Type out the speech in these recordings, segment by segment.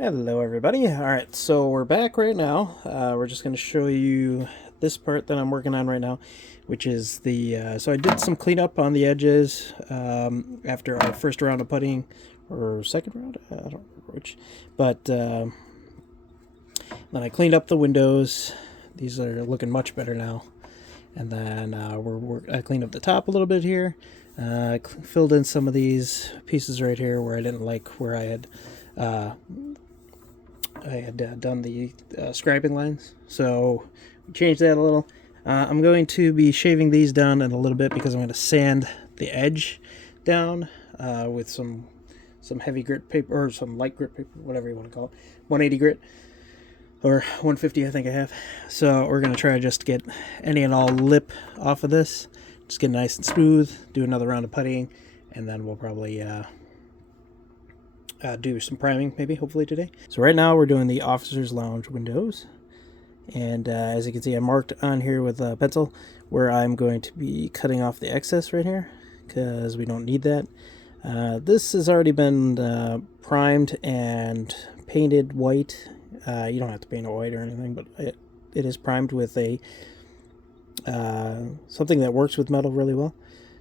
Hello everybody. Alright, so we're back right now. We're just going to show you this part that I'm working on right now, which is the, so I did some cleanup on the edges after our first round of puttying, or second round, I don't remember which, but then I cleaned up the windows. These are looking much better now. And then I cleaned up the top a little bit here. Filled in some of these pieces right here where I didn't like where I had done the scribing lines, so we changed that a little. I'm going to be shaving these down in a little bit because I'm going to sand the edge down with some heavy grit paper, or some light grit paper, whatever you want to call it, 180 grit or 150 I think I have. So we're going to try just to get any and all lip off of this, just get it nice and smooth, do another round of puttying, and then we'll probably do some priming maybe, hopefully today. So right now we're doing the officer's lounge windows, and as you can see I marked on here with a pencil where I'm going to be cutting off the excess right here because we don't need that. This has already been primed and painted white. You don't have to paint it white or anything, but it is primed with a something that works with metal really well.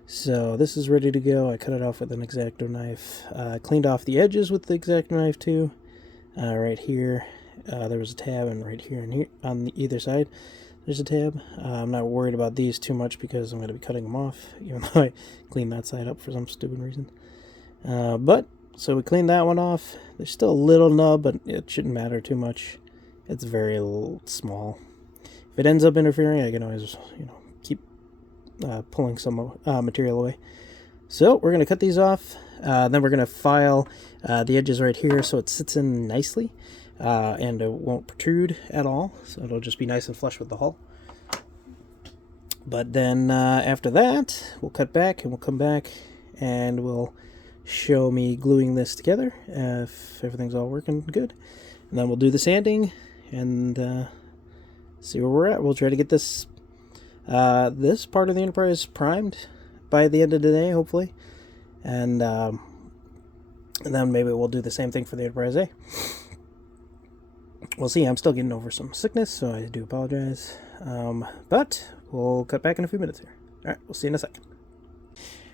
So this is ready to go. I cut it off with an X-Acto knife. Cleaned off the edges with the X-Acto knife too. Right here, there was a tab, and right here and here on either side, there's a tab. I'm not worried about these too much because I'm going to be cutting them off, even though I cleaned that side up for some stupid reason. So we cleaned that one off. There's still a little nub, but it shouldn't matter too much. It's very small. If it ends up interfering, I can always, keep pulling some material away. So we're going to cut these off. Then we're going to file the edges right here so it sits in nicely and it won't protrude at all. So it'll just be nice and flush with the hull. But then after that, we'll cut back and we'll come back and we'll show me gluing this together if everything's all working good. And then we'll do the sanding and see where we're at. We'll try to get this this part of the Enterprise primed by the end of the day, hopefully, and then maybe we'll do the same thing for the Enterprise A. We'll see. I'm still getting over some sickness, so I do apologize, but we'll cut back in a few minutes here. All right, we'll see you in a second.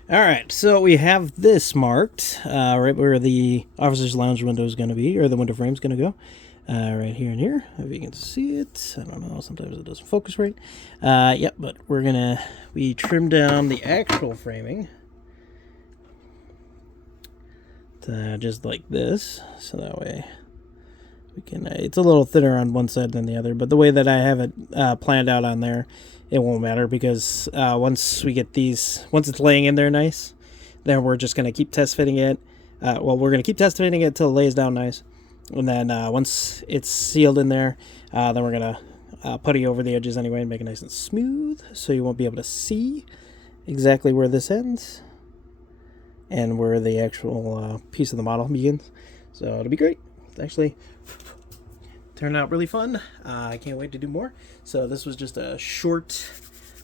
All right, so we have this marked right where the officer's lounge window is going to be, or the window frame is going to go. Right here and here, if you can see it. I don't know, sometimes it doesn't focus right. Yep, but we trimmed down the actual framing to just like this, so that way we can, it's a little thinner on one side than the other, but the way that I have it planned out on there, it won't matter because once it's laying in there nice, then we're just going to keep test fitting it. We're going to keep test fitting it till it lays down nice. And then once it's sealed in there, then we're going to putty over the edges anyway and make it nice and smooth so you won't be able to see exactly where this ends and where the actual piece of the model begins. So it'll be great. It's actually turned out really fun. I can't wait to do more. So this was just a short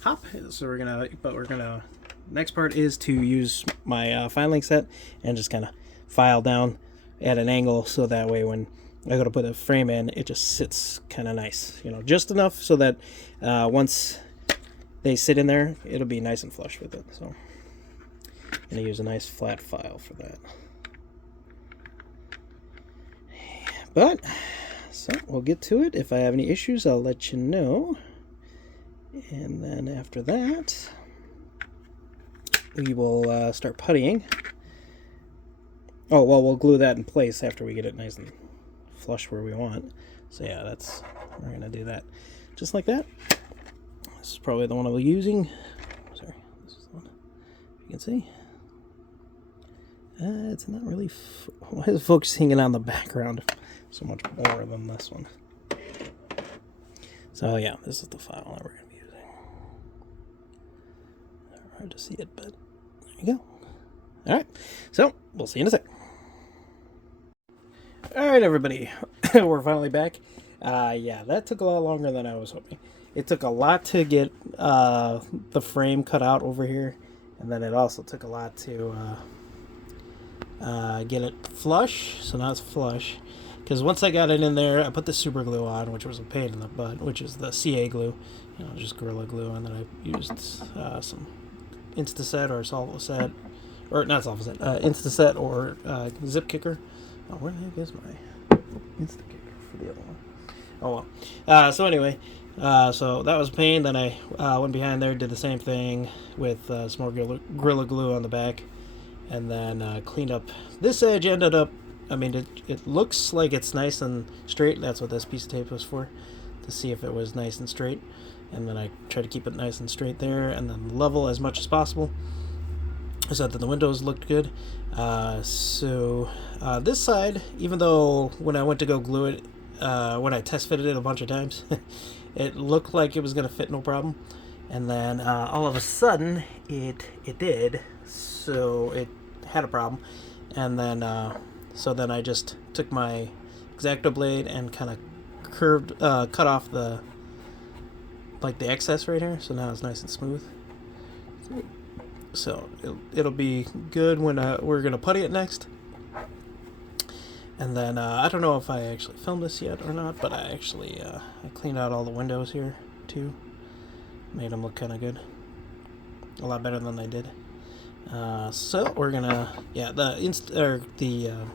hop. So next part is to use my filing set and just kind of file down at an angle so that way when I go to put a frame in, it just sits kind of nice, just enough so that once they sit in there, it'll be nice and flush with it. So I'm going to use a nice flat file for that. But, so we'll get to it. If I have any issues, I'll let you know. And then after that, we will start puttying. Oh, well, we'll glue that in place after we get it nice and flush where we want. So yeah, we're going to do that just like that. This is probably the one I was using. Sorry, this is the one. You can see. It's not really, why is it focusing in on the background so much more than this one? So yeah, this is the file that we're going to be using. Hard to see it, but there you go. All right, so we'll see you in a sec. Alright everybody, we're finally back. Yeah, that took a lot longer than I was hoping. It took a lot to get the frame cut out over here, and then it also took a lot to get it flush, so now it's flush, because once I got it in there, I put the super glue on, which was a pain in the butt, which is the CA glue, just Gorilla Glue, and then I used some Instaset or Solvaset, or not Solvaset, Instaset or Zip Kicker. Oh, where the heck is my Insta Kicker for the other one? Oh well. So anyway, so that was a pain. Then I went behind there, did the same thing with some more Gorilla Glue on the back, and then cleaned up this edge. Ended up, I mean, it looks like it's nice and straight. That's what this piece of tape was for, to see if it was nice and straight. And then I tried to keep it nice and straight there, and then level as much as possible, so that the windows looked good. So this side, even though when I went to go glue it, when I test fitted it a bunch of times, it looked like it was going to fit no problem. And then all of a sudden, it did. So it had a problem. And then, so then I just took my X-Acto blade and kind of cut off the excess right here. So now it's nice and smooth. So it'll be good when we're going to putty it next. And then, I don't know if I actually filmed this yet or not, but I actually, I cleaned out all the windows here, too. Made them look kind of good. A lot better than they did. So, we're gonna, the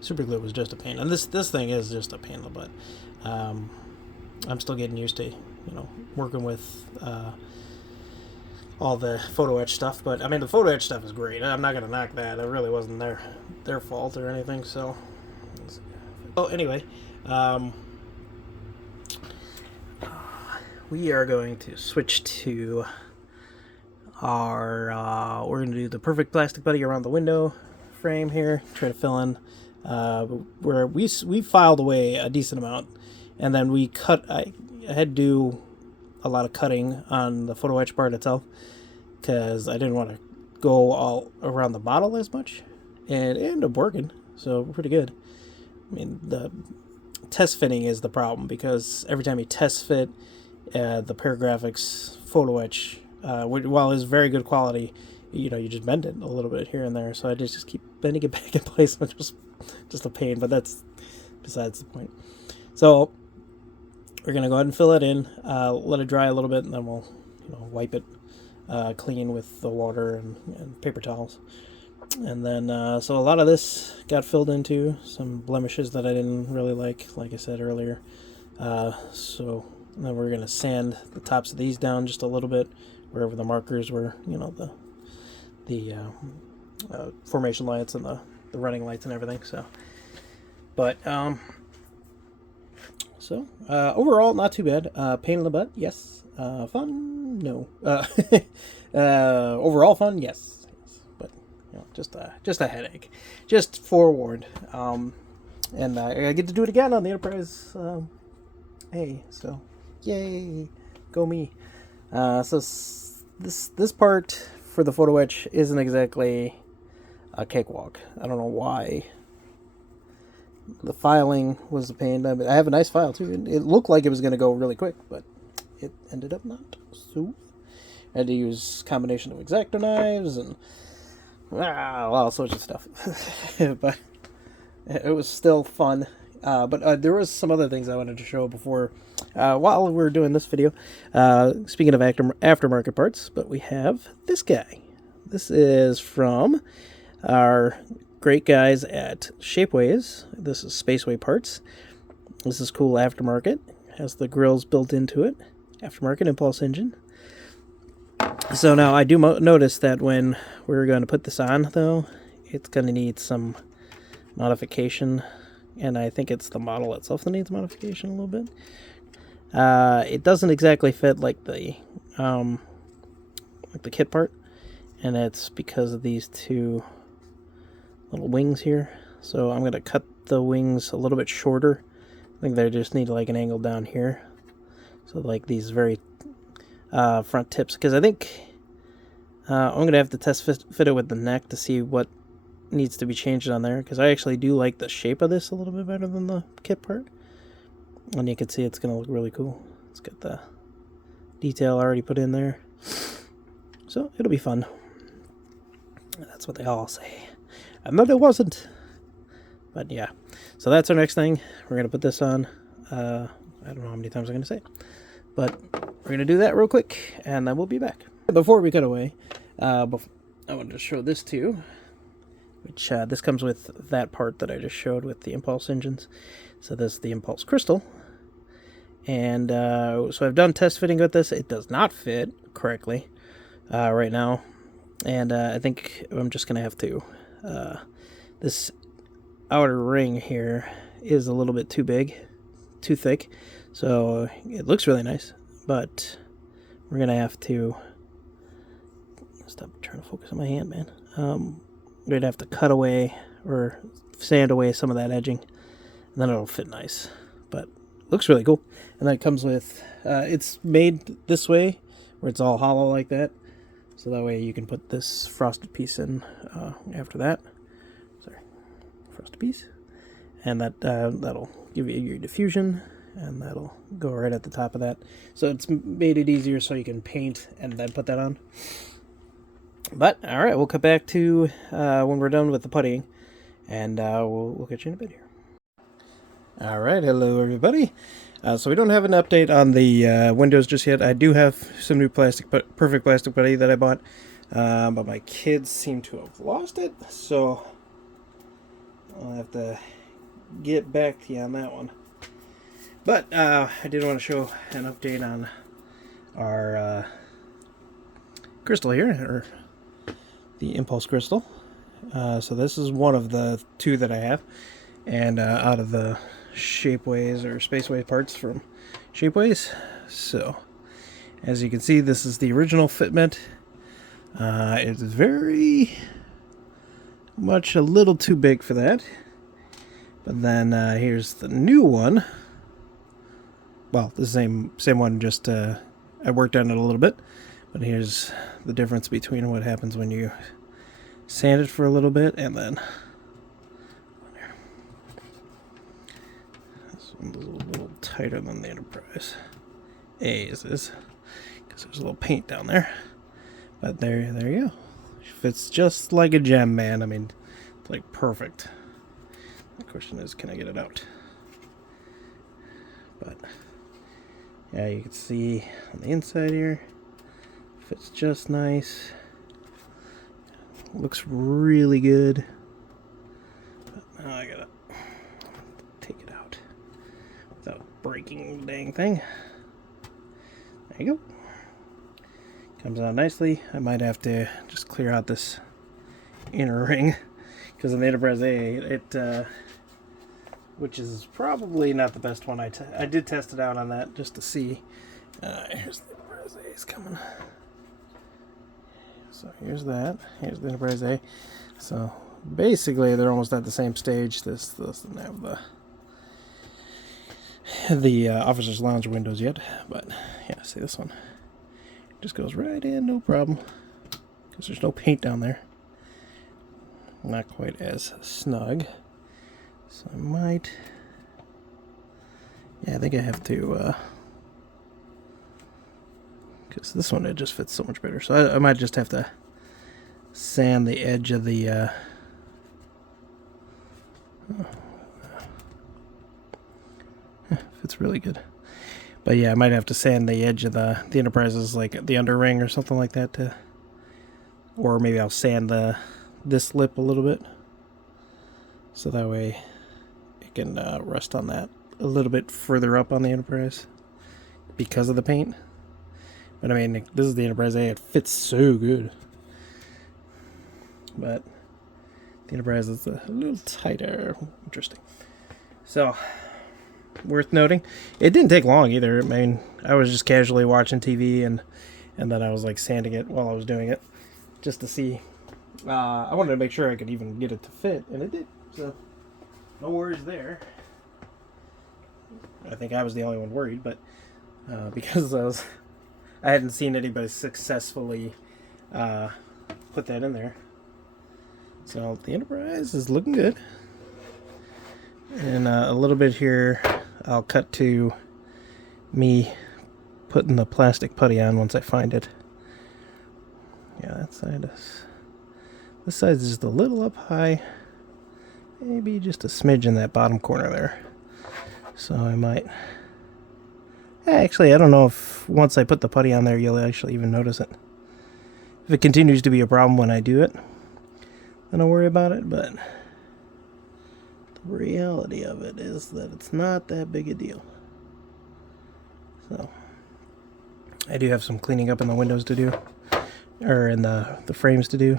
super glue was just a pain. And this thing is just a pain in the butt. I'm still getting used to, working with, all the photo etch stuff, but I mean the photo etch stuff is great. I'm not gonna knock that. It really wasn't their fault or anything. So, anyway, we are going to switch to our. We're gonna do the perfect plastic putty around the window frame here. Try to fill in where we filed away a decent amount, and then we cut. I had to do a lot of cutting on the photo etch part itself, because I didn't want to go all around the bottle as much, and it ended up working, so pretty good. I mean, the test fitting is the problem, because every time you test fit the Paragraphics photo etch, while it's very good quality, you just bend it a little bit here and there, so I just keep bending it back in place, which was just a pain, but that's besides the point. So we're going to go ahead and fill it in, let it dry a little bit, and then we'll wipe it clean with the water and paper towels. And then, so a lot of this got filled into, some blemishes that I didn't really like I said earlier. So then we're going to sand the tops of these down just a little bit, wherever the markers were, the formation lights and the running lights and everything. So, but, so, overall, not too bad. Pain in the butt, yes. Fun, no. Overall fun, yes. But, just a headache. Just forewarned. And I get to do it again on the Enterprise A, so, yay, go me. So, this part for the photo etch isn't exactly a cakewalk. I don't know why. The filing was a pain. I have a nice file too. It looked like it was going to go really quick, but it ended up not. So I had to use a combination of X-Acto knives and all sorts of stuff. But it was still fun. But there was some other things I wanted to show before while we were doing this video. Speaking of aftermarket parts, but we have this guy. This is from our great guys at Shapeways. This is Spaceway parts. This is cool aftermarket. Has the grills built into it. Aftermarket impulse engine. So now I do notice that when we're going to put this on, though, it's going to need some modification. And I think it's the model itself that needs modification a little bit. It doesn't exactly fit like the kit part. And it's because of these two little wings here. So I'm going to cut the wings a little bit shorter. I think they just need like an angle down here. So like these very front tips. Because I think I'm going to have to test fit it with the neck to see what needs to be changed on there. Because I actually do like the shape of this a little bit better than the kit part. And you can see it's going to look really cool. It's got the detail already put in there. So it'll be fun. That's what they all say. And then it wasn't. But yeah, so that's our next thing. We're going to put this on. I don't know how many times I'm going to say it, but we're going to do that real quick, and then we'll be back. Before we cut away, I wanted to show this to you, which this comes with that part that I just showed with the Impulse engines. So this is the Impulse Crystal. And so I've done test fitting with this. It does not fit correctly right now. And I think I'm just going to have to... this outer ring here is a little bit too big, too thick. So it looks really nice, but we're going to have to... Stop trying to focus on my hand, man. We're going to have to cut away or sand away some of that edging. And then it'll fit nice. But it looks really cool. And then it comes with... it's made this way, where it's all hollow like that. So that way you can put this frosted piece in after that. Sorry, frosted piece. And that'll give you your diffusion, and that'll go right at the top of that. So it's made it easier so you can paint and then put that on. But, alright, we'll cut back to when we're done with the puttying, and we'll get you in a bit here. Alright, hello everybody. So we don't have an update on the windows just yet. I do have some new perfect plastic putty that I bought, but my kids seem to have lost it, so I'll have to get back to you on that one. But I did want to show an update on our crystal here, or the Impulse Crystal. So this is one of the two that I have, and out of the Shapeways or Spaceways parts from Shapeways. So as you can see, this is the original fitment. It's very much a little too big for that. But then here's the new one. Well, the same one, just I worked on it a little bit. But here's the difference between what happens when you sand it for a little bit and then... This one's a little tighter than the Enterprise A is, because there's a little paint down there. But there you go. Fits just like a gem, man. I mean, it's like perfect. The question is, can I get it out? But yeah, you can see on the inside here, fits just nice. Looks really good. But now I gotta take it out without breaking the dang thing. There you go. Comes out nicely. I might have to just clear out this inner ring, because in the Enterprise A, it which is probably not the best one. I did test it out on that just to see. Here's the Enterprise A is coming. So here's that. Here's the Enterprise A. So basically, they're almost at the same stage. This doesn't have the officer's lounge windows yet, but yeah, see this one. It just goes right in, no problem, because there's no paint down there. Not quite as snug. So I might... Yeah, I think I have to... because this one, it just fits so much better. So I might just have to sand the edge of the... fits really good. But yeah, I might have to sand the edge of the Enterprise's, like the under ring or something like that, to... Or maybe I'll sand this lip a little bit, so that way it can rest on that a little bit further up on the Enterprise because of the paint. But I mean, this is the Enterprise A. It fits so good. But the Enterprise is a little tighter. Interesting. So, worth noting. It didn't take long either. I mean, I was just casually watching TV, and then I was like sanding it while I was doing it, just to see. I wanted to make sure I could even get it to fit, and it did. So, no worries there. I think I was the only one worried, but because I hadn't seen anybody successfully put that in there. So the Enterprise is looking good. And a little bit here, I'll cut to me putting the plastic putty on once I find it. Yeah, that side is... This side is just a little up high. maybe just a smidge in that bottom corner there. So I might... Actually, I don't know if once I put the putty on there, you'll actually even notice it. If it continues to be a problem when I do it, then I'll worry about it, but the reality of it is that it's not that big a deal. So, I do have some cleaning up in the windows to do, or in the frames to do.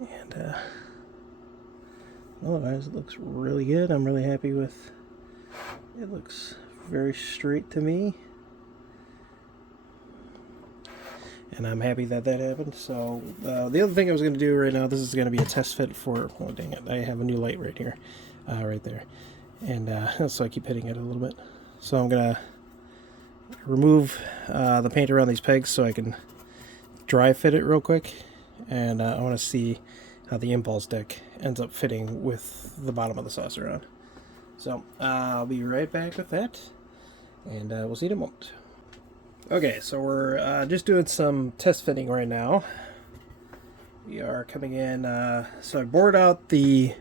And, otherwise, it looks really good. I'm really happy with it. It looks very straight to me. And I'm happy that that happened. So the other thing I was going to do right now, this is going to be a test fit for, oh dang it, I have a new light right here, right there. And so I keep hitting it a little bit. So I'm going to remove the paint around these pegs so I can dry fit it real quick. And I want to see how the impulse deck ends up fitting with the bottom of the saucer on. So I'll be right back with that. And we'll see you in a moment. Okay, so we're just doing some test fitting right now. We are coming in, so I bored out the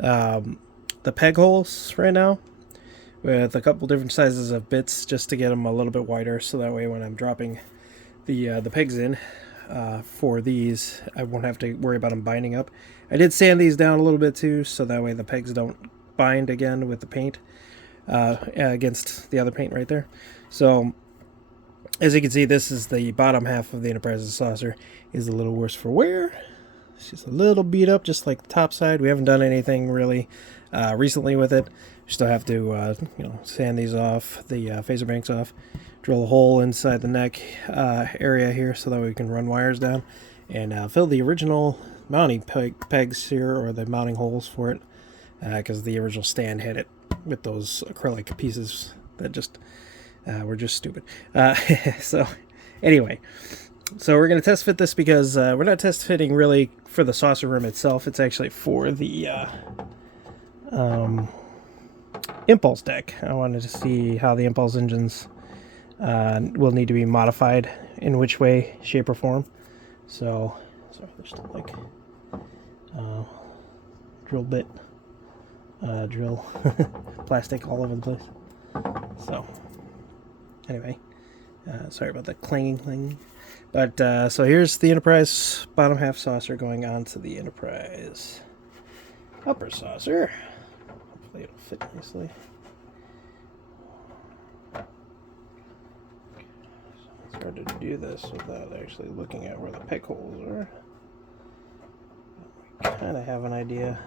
peg holes right now with a couple different sizes of bits just to get them a little bit wider, so that way when I'm dropping the pegs in for these, I won't have to worry about them binding up. I did sand these down a little bit too, so that way the pegs don't bind again with the paint against the other paint right there. So as you can see, this is the bottom half of the Enterprise's saucer. Is a little worse for wear. It's just a little beat up, just like the top side. We haven't done anything really recently with it. We still have to, sand these off, the phaser banks off, drill a hole inside the neck area here so that we can run wires down, and fill the original mounting pegs here, or the mounting holes for it, because the original stand had it with those acrylic pieces that just... we're just stupid. So anyway, so we're going to test fit this because we're not test fitting really for the saucer room itself. It's actually for the impulse deck. I wanted to see how the impulse engines will need to be modified, in which way, shape, or form. So, sorry, there's still like drill bit, drill plastic all over the place. So anyway, sorry about that clanging. But so here's the Enterprise bottom half saucer going on to the Enterprise upper saucer. Hopefully it'll fit nicely. It's hard to do this without actually looking at where the peg holes are. I kind of have an idea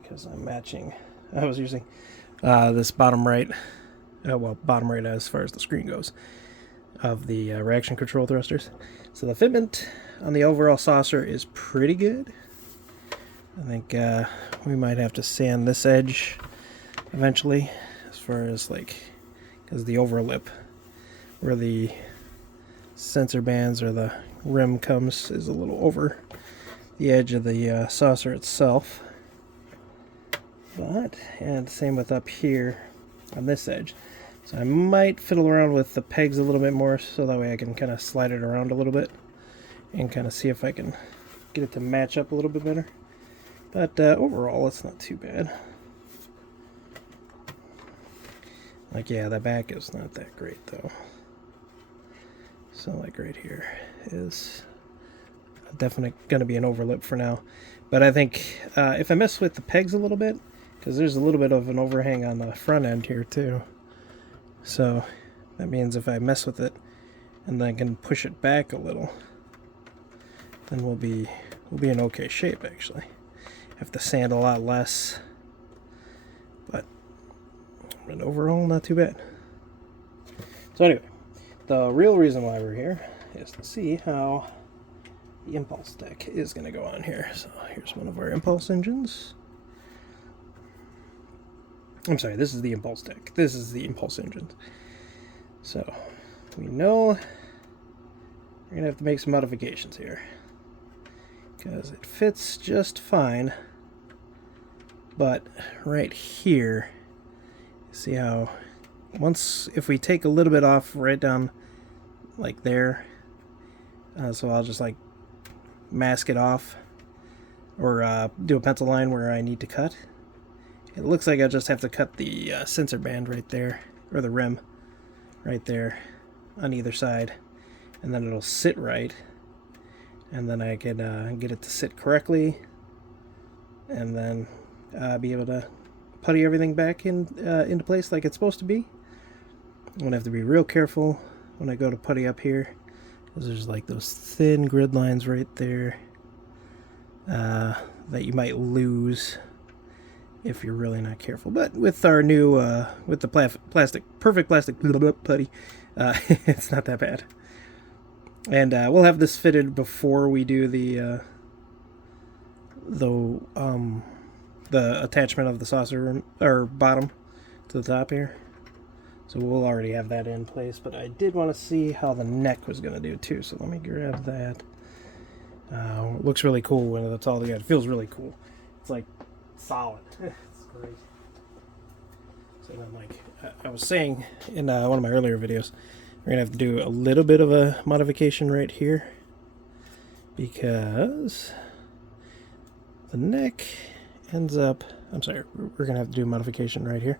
because I'm matching. I was using this bottom right, bottom right as far as the screen goes, of the reaction control thrusters. So the fitment on the overall saucer is pretty good. I think we might have to sand this edge eventually, as far as like, because the overlip where the sensor bands or the rim comes is a little over the edge of the saucer itself. But, and same with up here on this edge. So I might fiddle around with the pegs a little bit more, so that way I can kind of slide it around a little bit and kind of see if I can get it to match up a little bit better. But overall, it's not too bad. Like, yeah, the back is not that great though. So like right here is definitely going to be an overlip for now. But I think if I mess with the pegs a little bit, because there's a little bit of an overhang on the front end here too. So that means if I mess with it and then I can push it back a little, then we'll be in okay shape actually. Have to sand a lot less, but overall not too bad. So anyway, the real reason why we're here is to see how the impulse deck is going to go on here. So here's one of our impulse engines. I'm sorry, this is the impulse deck. This is the impulse engine. So we know we're going to have to make some modifications here, because it fits just fine. But right here, see how if we take a little bit off right down like there, so I'll just like mask it off or do a pencil line where I need to cut. It looks like I just have to cut the sensor band right there, or the rim right there on either side, and then it'll sit right, and then I can get it to sit correctly, and then be able to putty everything back into place like it's supposed to be. I'm going to have to be real careful when I go to putty up here, because there's like those thin grid lines right there that you might lose if you're really not careful. But with our new, with the perfect plastic putty, it's not that bad. And we'll have this fitted before we do the attachment of the saucer or bottom to the top here. So we'll already have that in place, but I did want to see how the neck was going to do too. So let me grab that. It looks really cool when it's all together. It feels really cool. It's like solid. It's great. So then, like I was saying in one of my earlier videos, we're going to have to do a little bit of a modification right here, because the neck ends up, I'm sorry, we're going to have to do a modification right here,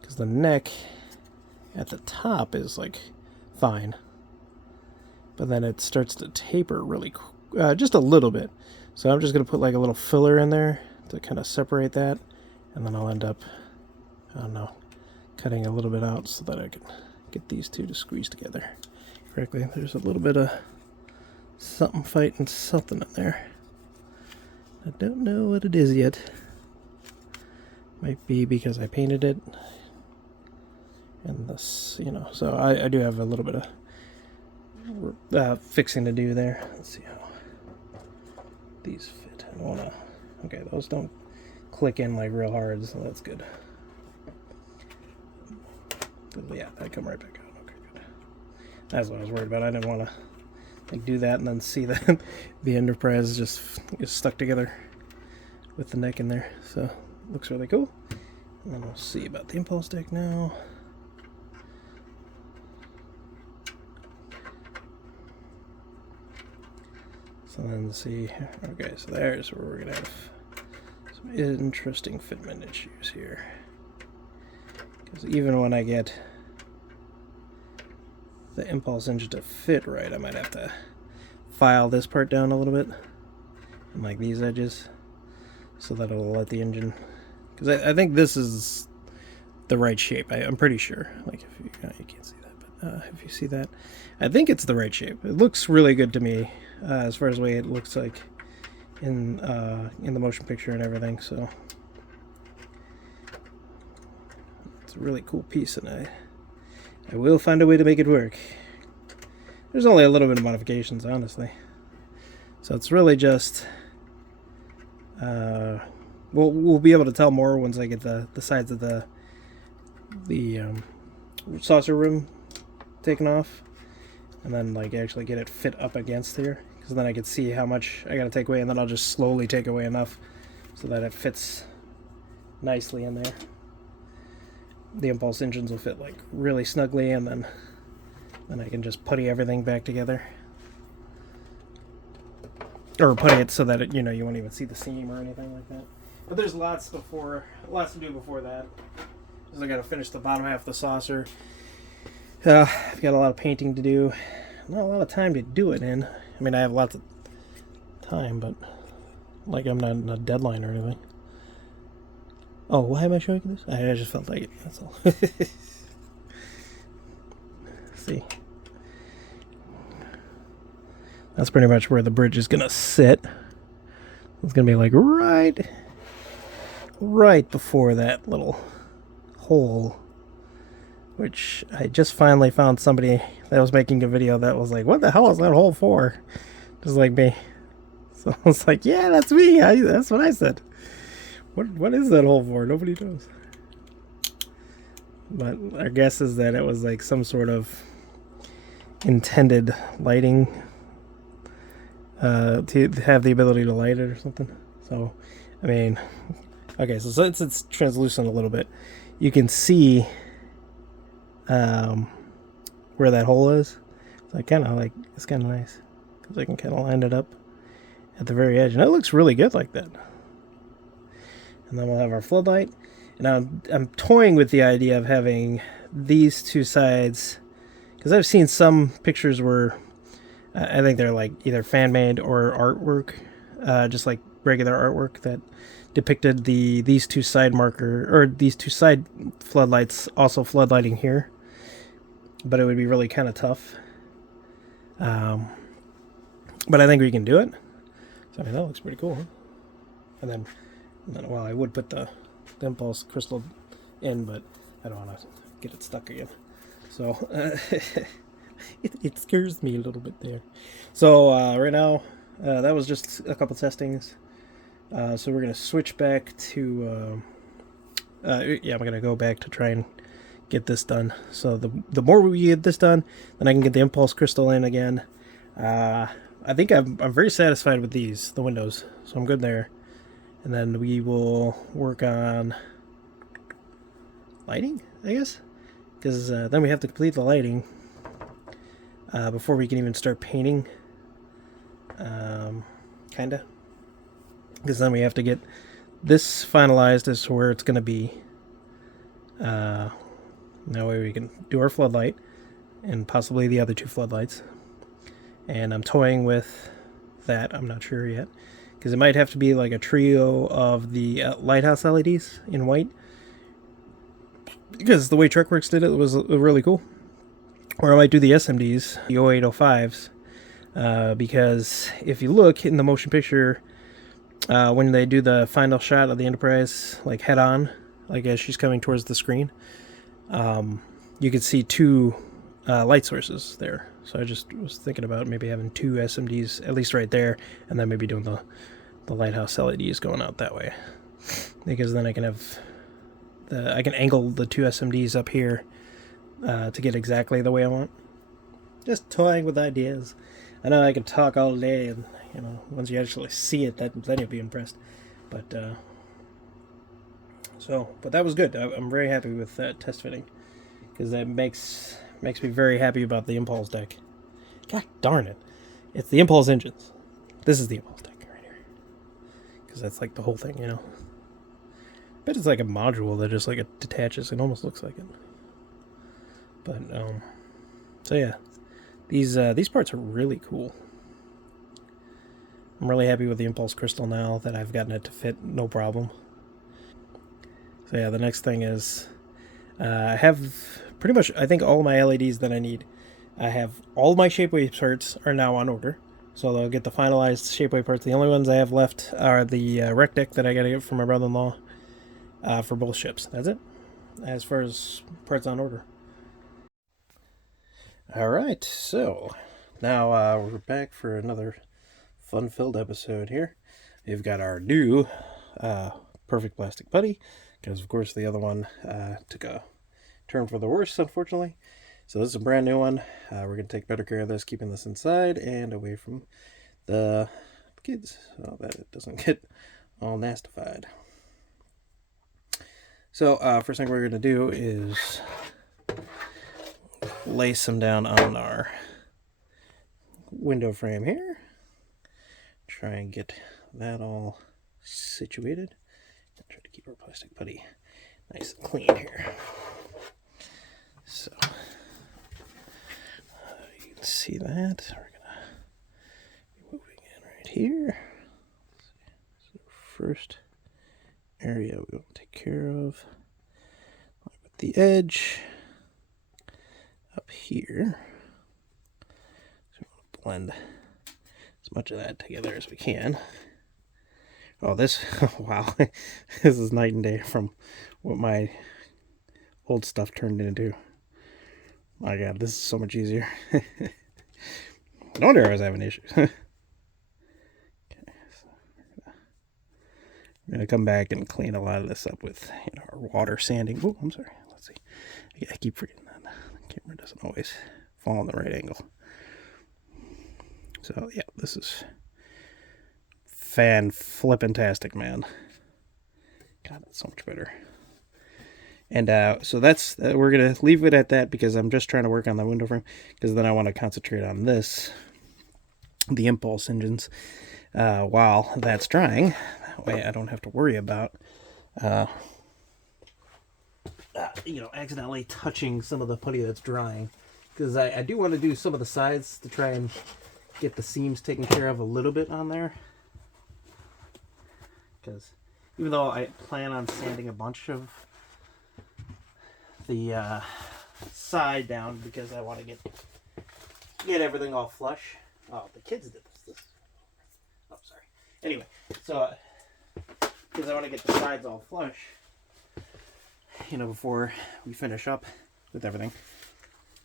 because the neck at the top is like fine, but then it starts to taper really just a little bit. So I'm just going to put like a little filler in there to kind of separate that, and then I'll end up, I don't know, cutting a little bit out so that I can get these two to squeeze together correctly. There's a little bit of something fighting something in there. I don't know what it is yet. Might be because I painted it. And this, you know, so I do have a little bit of fixing to do there. Let's see how these fit. I don't want to, okay, those don't click in like real hard, so that's good. Yeah, that come right back out. Okay, good. That's what I was worried about. I didn't want to like do that and then see that the enterprise just is stuck together with the neck in there. So looks really cool. And then we'll see about the impulse deck now. So then see, okay, so there's where we're gonna have some interesting fitment issues here. Because even when I get the impulse engine to fit right, I might have to file this part down a little bit, and like these edges, so that it'll let the engine, because I think this is the right shape. I'm pretty sure. Like if you can't see that, but if you see that, I think it's the right shape. It looks really good to me as far as the way it looks like in the motion picture and everything. So it's a really cool piece, and I will find a way to make it work. There's only a little bit of modifications, honestly. So it's really just we'll be able to tell more once I get the sides of the saucer rim taken off, and then like actually get it fit up against here, because then I can see how much I gotta take away, and then I'll just slowly take away enough so that it fits nicely in there. The impulse engines will fit like really snugly, and then I can just putty everything back together, or putty it so that it, you know, you won't even see the seam or anything like that. But there's lots to do before that, because I got to finish the bottom half of the saucer. I've got a lot of painting to do, not a lot of time to do it in. I mean, I have lots of time, but like I'm not in a deadline or anything. Oh, why am I showing you this? I just felt like it, that's all. See. That's pretty much where the bridge is going to sit. It's going to be like right before that little hole, which I just finally found somebody that was making a video that was like, what the hell is that hole for? Just like me. So I was like, yeah, that's me. That's what I said. What is that hole for? Nobody knows. But our guess is that it was like some sort of intended lighting, to have the ability to light it or something. So, I mean, okay, so since it's translucent a little bit, you can see where that hole is. So I kind of like, it's kind of nice, because I can kind of line it up at the very edge, and it looks really good like that. And then we'll have our floodlight. And I'm toying with the idea of having these two sides, because I've seen some pictures where I think they're like either fan made or artwork, just like regular artwork that depicted these two side these two side floodlights also floodlighting here. But it would be really kind of tough. But I think we can do it. So I mean that looks pretty cool. Huh? And then well, I would put the impulse crystal in, but I don't want to get it stuck again. So it scares me a little bit there. So right now, that was just a couple testings. So we're gonna switch back to. Yeah, I'm gonna go back to try and get this done. So the more we get this done, then I can get the impulse crystal in again. I think I'm very satisfied with the windows, so I'm good there. And then we will work on lighting, I guess, because then we have to complete the lighting before we can even start painting. Kinda, because then we have to get this finalized as to where it's going to be. That way we can do our floodlight and possibly the other two floodlights. And I'm toying with that. I'm not sure yet, because it might have to be like a trio of the lighthouse LEDs in white, because the way Trekworks did it was really cool. Or I might do the SMDs, the 0805s, because if you look in the motion picture, when they do the final shot of the Enterprise, like head on, like as she's coming towards the screen, you can see two light sources there. So I just was thinking about maybe having two SMDs at least right there, and then maybe doing the lighthouse LEDs going out that way, because then I can have I can angle the two SMDs up here to get exactly the way I want. Just toying with ideas. I know I can talk all day, and once you actually see it, then you'll be impressed. But but that was good. I'm very happy with that test fitting, because that makes me very happy about the impulse deck. God darn it! It's the impulse engines. This is the impulse deck right here, because that's like the whole thing, I bet it's like a module that just like it detaches. It almost looks like it. But so yeah, these parts are really cool. I'm really happy with the impulse crystal now that I've gotten it to fit no problem. So yeah, the next thing is I have pretty much, I think, all of my LEDs that I need. I have all of my Shapeways parts are now on order, so they'll get the finalized Shapeway parts. The only ones I have left are the rec deck that I gotta get from my brother-in-law for both ships. That's it, as far as parts on order. Alright, so now we're back for another fun-filled episode here. We've got our new perfect plastic putty, because of course the other one took a turn for the worse, unfortunately. So this is a brand new one. We're going to take better care of this, keeping this inside and away from the kids, so that it doesn't get all nastified. So first thing we're going to do is lay some down on our window frame here. Try and get that all situated. Try to keep our plastic putty nice and clean here. So you can see that. We're gonna be moving in right here. So first area we want to take care of with the edge up here. So we want to blend as much of that together as we can. Oh, this, wow, this is night and day from what my old stuff turned into. My God, this is so much easier. No wonder I was having issues. Okay, so we're going to come back and clean a lot of this up with our water sanding. Oh, I'm sorry. Let's see. I keep forgetting that. The camera doesn't always fall on the right angle. So, yeah, this is fan-flippin-tastic, man. God, that's so much better. And so that's we're going to leave it at that, because I'm just trying to work on the window frame, because then I want to concentrate on this the impulse engines while that's drying. That way I don't have to worry about accidentally touching some of the putty that's drying, because I do want to do some of the sides to try and get the seams taken care of a little bit on there, because even though I plan on sanding a bunch of the side down because I want to get everything all flush. Oh, the kids did this. Oh, sorry. Anyway, so because I want to get the sides all flush, before we finish up with everything.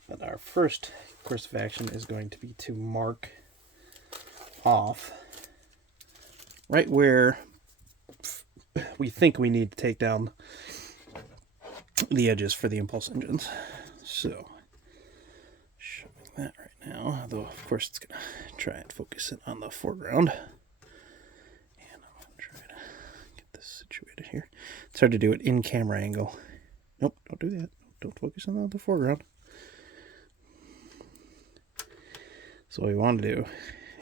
But our first course of action is going to be to mark off right where we think we need to take down the edges for the impulse engines. So, showing that right now, though of course it's going to try and focus it on the foreground. And I'm going to try to get this situated here. It's hard to do it in camera angle. Nope, don't do that. Don't focus on the foreground. So what we want to do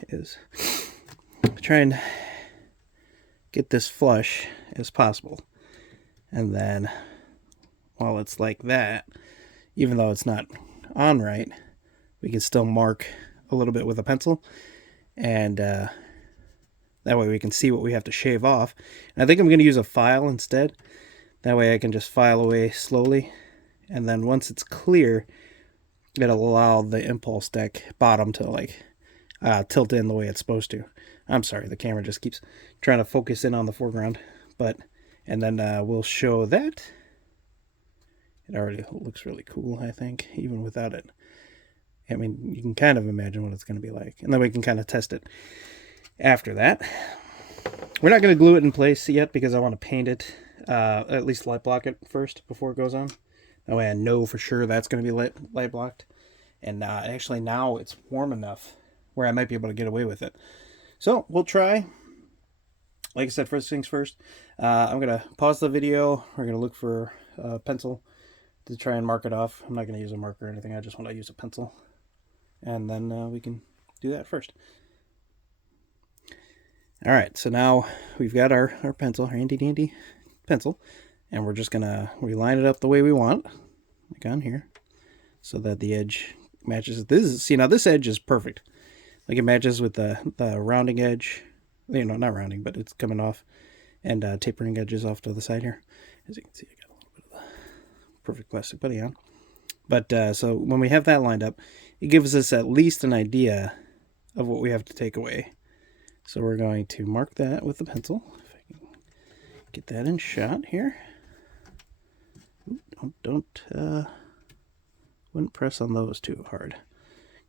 is try and get this flush as possible. And then while it's like that, even though it's not on right, we can still mark a little bit with a pencil. And that way we can see what we have to shave off. And I think I'm going to use a file instead. That way I can just file away slowly. And then once it's clear, it'll allow the impulse deck bottom to tilt in the way it's supposed to. I'm sorry, the camera just keeps trying to focus in on the foreground. And then we'll show that. It already looks really cool, I think, even without it. I mean, you can kind of imagine what it's going to be like. And then we can kind of test it after that. We're not going to glue it in place yet because I want to paint it, at least light block it first before it goes on. That way I know for sure that's going to be light blocked. And actually now it's warm enough where I might be able to get away with it. So we'll try. Like I said, first things first. I'm going to pause the video. We're going to look for a pencil to try and mark it off. I'm not going to use a marker or anything. I just want to use a pencil. And then we can do that first. All right, so now we've got our pencil, our handy dandy pencil. And we're just going to reline it up the way we want, like on here, so that the edge matches. Now this edge is perfect. Like it matches with the rounding edge. Not rounding, but it's coming off, and tapering edges off to the side here. As you can see, I got a little bit of the perfect plastic putty on. But so when we have that lined up, it gives us at least an idea of what we have to take away. So we're going to mark that with the pencil. If I can get that in shot here. Wouldn't press on those too hard,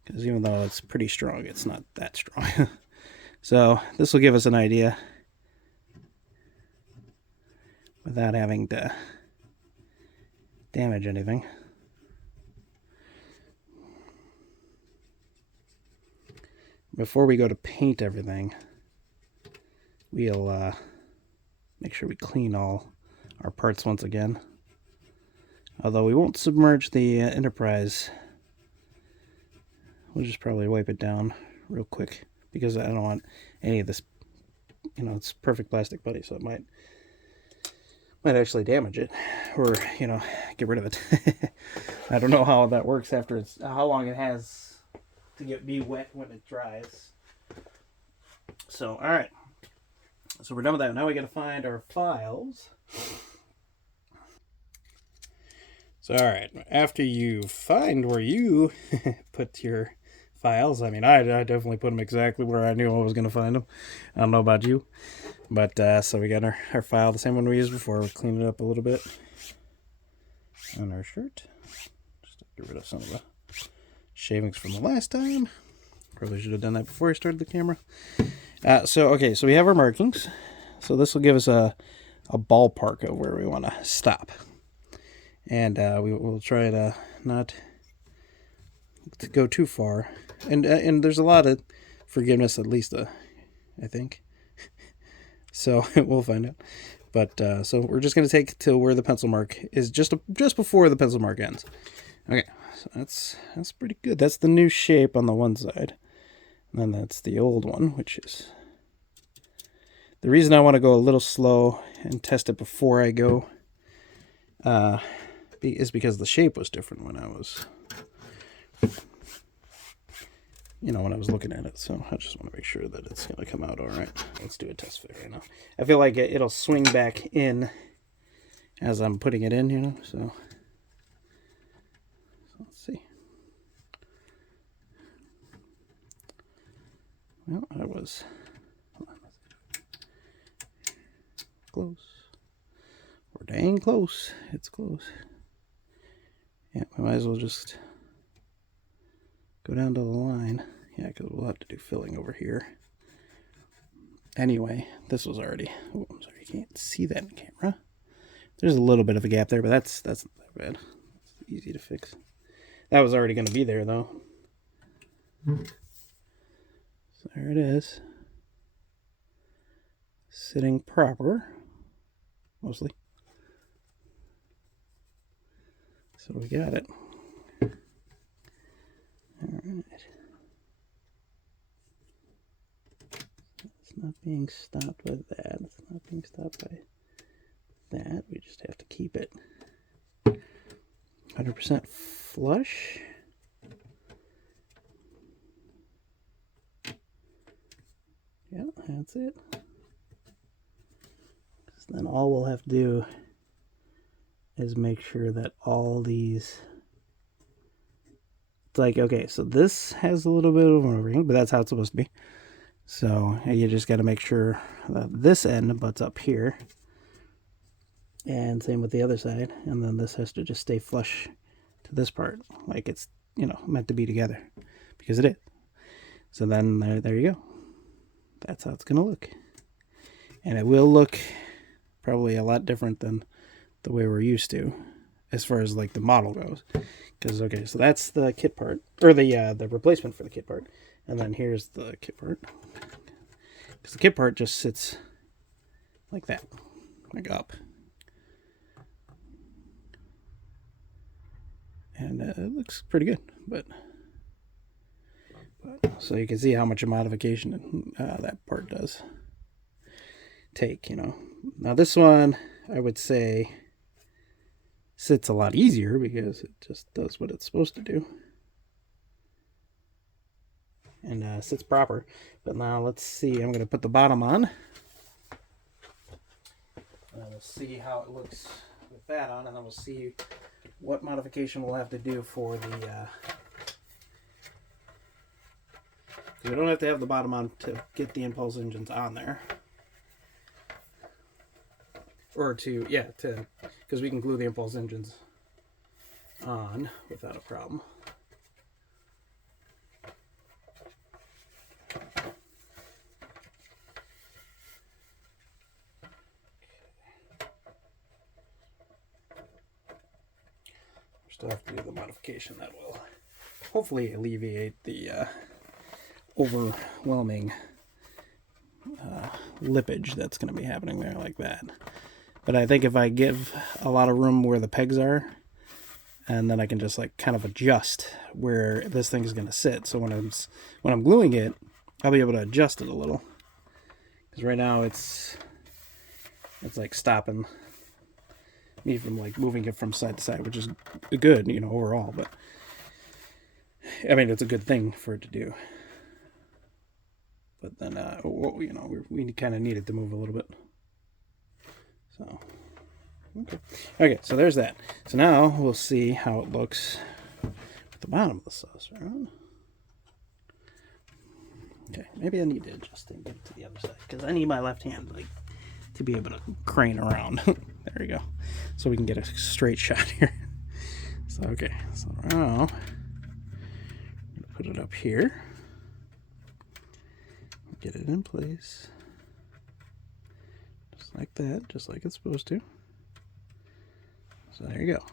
because even though it's pretty strong, it's not that strong. So this will give us an idea without having to damage anything. Before we go to paint everything, we'll make sure we clean all our parts once again. Although we won't submerge the Enterprise. We'll just probably wipe it down real quick, because I don't want any of this, it's perfect plastic putty, so it might actually damage it, or, get rid of it. I don't know how that works after how long it has to be wet when it dries. So, all right. So we're done with that. Now we got to find our files. So, all right, after you find where you put your files, I mean, I definitely put them exactly where I knew I was going to find them. I don't know about you, but so we got our file, the same one we used before. We cleaned it up a little bit on our shirt. Just to get rid of some of the shavings from the last time. Probably should have done that before I started the camera. So we have our markings. So this will give us a ballpark of where we want to stop. And we will try to not to go too far. And there's a lot of forgiveness, at least, I think. So we'll find out. But so we're just going to take to where the pencil mark is, just before the pencil mark ends. Okay, so that's pretty good. That's the new shape on the one side. And then that's the old one, which is... The reason I want to go a little slow and test it before I go is because the shape was different when I was... when I was looking at it. So I just want to make sure that it's going to come out all right. Let's do a test fit right now. I feel like it'll swing back in as I'm putting it in, so let's see. Well, I was close. We're dang close. It's close. Yeah, I might as well just go down to the line. Yeah, because we'll have to do filling over here. Anyway, this was already... Oh, I'm sorry, you can't see that in camera. There's a little bit of a gap there, but that's not that bad. It's easy to fix. That was already going to be there, though. So there it is. Sitting proper, mostly. So we got it. All right. It's not being stopped by that. It's not being stopped by that. We just have to keep it 100% flush. Yeah, that's it. So then all we'll have to do is make sure that all these... It's like, okay, so this has a little bit of an overhang, but that's how it's supposed to be. So you just got to make sure that this end butts up here. And same with the other side. And then this has to just stay flush to this part. Like it's, meant to be together. Because it is. So then there you go. That's how it's going to look. And it will look probably a lot different than the way we're used to. As far as like the model goes. Because, okay, so that's the kit part. Or the replacement for the kit part. And then here's the kit part. Because the kit part just sits like that. Like up. And it looks pretty good. But so you can see how much a modification that part does take, Now this one, I would say, sits a lot easier because it just does what it's supposed to do. And sits proper. But now let's see. I'm going to put the bottom on. And we'll see how it looks with that on. And then we'll see what modification we'll have to do for the... we don't have to have the bottom on to get the impulse engines on there. Or because we can glue the impulse engines on without a problem. Still have to do the modification that will hopefully alleviate the overwhelming lippage that's going to be happening there like that. But I think if I give a lot of room where the pegs are, and then I can just like kind of adjust where this thing is going to sit. So when I'm gluing it, I'll be able to adjust it a little. Because right now it's like stopping me from like moving it from side to side, which is good, overall. But I mean, it's a good thing for it to do. But then, we kind of need it to move a little bit. So, okay, so there's that. So now we'll see how it looks at the bottom of the saucer. Okay, maybe I need to adjust it and get it to the other side because I need my left hand to be able to crane around. There we go. So we can get a straight shot here. So, okay, so now I'm going to put it up here. Get it in place. Just like that, just like it's supposed to. So there you go.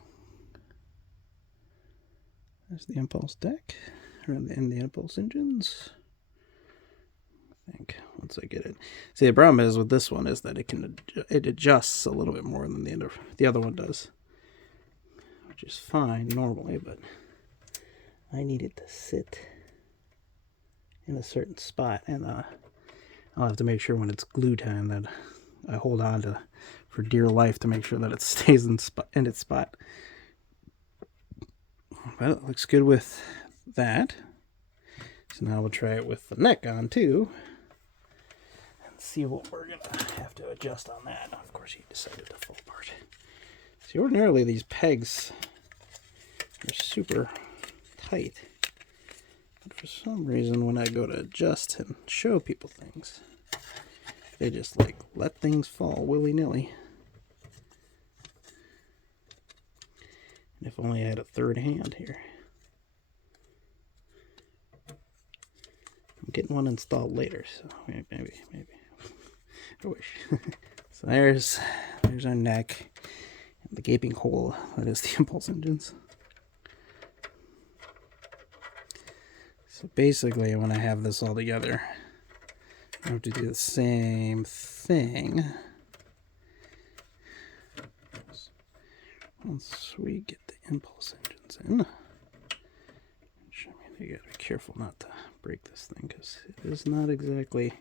There's the impulse deck, and the impulse engines. I think once I get it. See, the problem is with this one is that it adjusts a little bit more than the other one does, which is fine normally, but I need it to sit in a certain spot, and I'll have to make sure when it's glue time that I hold on to for dear life to make sure that it stays in its spot. Well, it looks good with that. So now we'll try it with the neck on too, and see what we're gonna have to adjust on that. Of course, you decided to fall apart. See, ordinarily these pegs are super tight, but for some reason when I go to adjust and show people things, they just like let things fall willy-nilly. And if only I had a third hand here. I'm getting one installed later, so maybe. I wish. So there's our neck, and the gaping hole that is the impulse engines. So basically, when I have this all together, I have to do the same thing. Once we get the impulse engines in, which, I mean, you gotta be careful not to break this thing because it is not exactly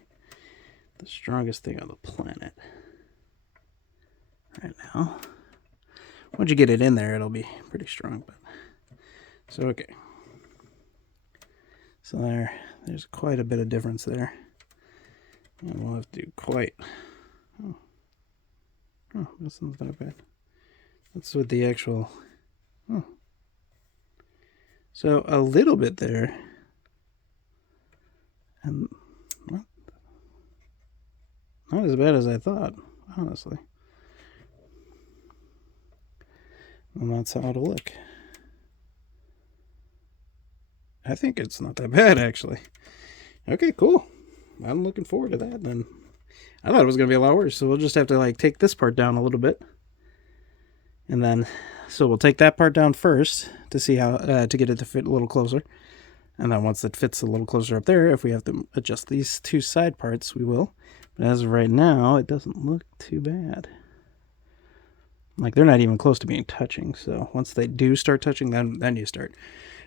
the strongest thing on the planet right now. Once you get it in there, it'll be pretty strong. But so okay, so there's quite a bit of difference there, and we'll have to do quite. Oh, that's not that bad. That's with the actual. Oh. So a little bit there, and not as bad as I thought, honestly. And that's how it'll look. I think it's not that bad, actually. Okay, cool. I'm looking forward to that then. I thought it was going to be a lot worse, so we'll just have to like take this part down a little bit. And then, so we'll take that part down first to see how, to get it to fit a little closer. And then once it fits a little closer up there, if we have to adjust these two side parts, we will. But as of right now, it doesn't look too bad. Like, they're not even close to being touching. So once they do start touching, then you start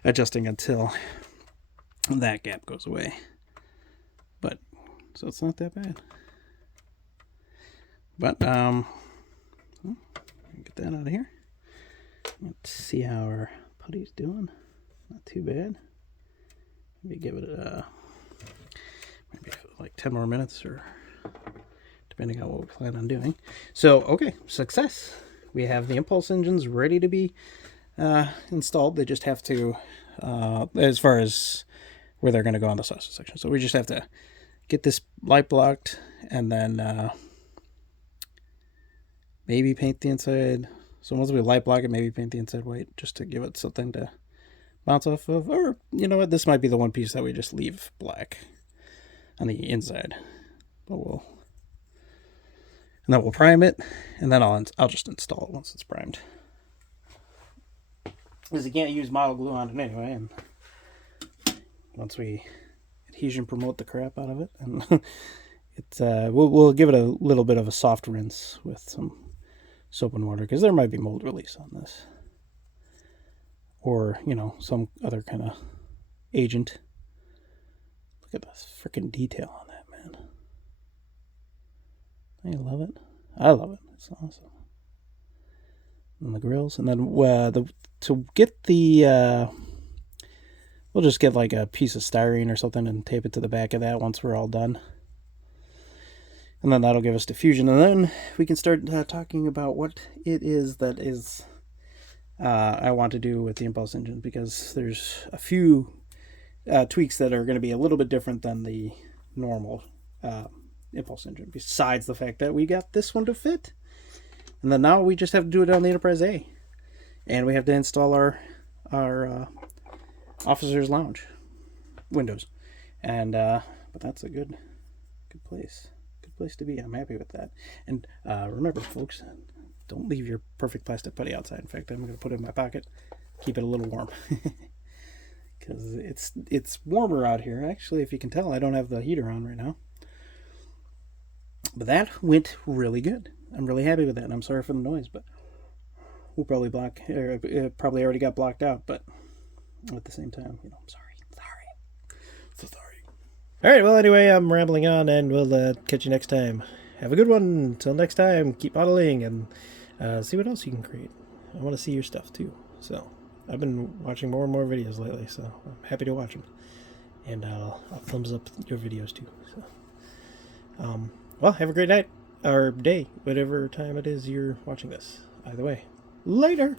adjusting until that gap goes away. But, so it's not that bad. But, get that out of here. Let's see how our putty's doing. Not too bad. Maybe give it maybe like 10 more minutes, or depending on what we plan on doing. So, okay, success. We have the impulse engines ready to be installed. They just have to, as far as where they're going to go on the sausage section. So we just have to get this light blocked, and then maybe paint the inside. So once we light block it, maybe paint the inside white just to give it something to bounce off of. Or, you know what, this might be the one piece that we just leave black on the inside. But and then we'll prime it, and then I'll just install it once it's primed. Because you can't use model glue on it anyway, and once we adhesion promote the crap out of it, and we'll give it a little bit of a soft rinse with some soap and water, because there might be mold release on this, or, you know, some other kind of agent. Look at this freaking detail on that, man. I love it. I love it. It's awesome. And the grills, and then to get the we'll just get like a piece of styrene or something and tape it to the back of that once we're all done. And then that'll give us diffusion, and then we can start talking about what it is that is I want to do with the impulse engine, because there's a few tweaks that are going to be a little bit different than the normal impulse engine, besides the fact that we got this one to fit. And then now we just have to do it on the Enterprise A, and we have to install our officer's lounge windows, and but that's a good place to be. I'm happy with that. And remember, folks, don't leave your perfect plastic putty outside. In fact, I'm going to put it in my pocket, keep it a little warm, because it's warmer out here. Actually, if you can tell, I don't have the heater on right now. But that went really good. I'm really happy with that, and I'm sorry for the noise, but we'll probably it probably already got blocked out, but at the same time, you know, I'm sorry. So sorry. All right, well, anyway, I'm rambling on, and we'll catch you next time. Have a good one. Until next time, keep modeling and see what else you can create. I want to see your stuff, too. So, I've been watching more and more videos lately, so I'm happy to watch them. And I'll thumbs up your videos, too. So, well, have a great night, or day, whatever time it is you're watching this. Either way. Later!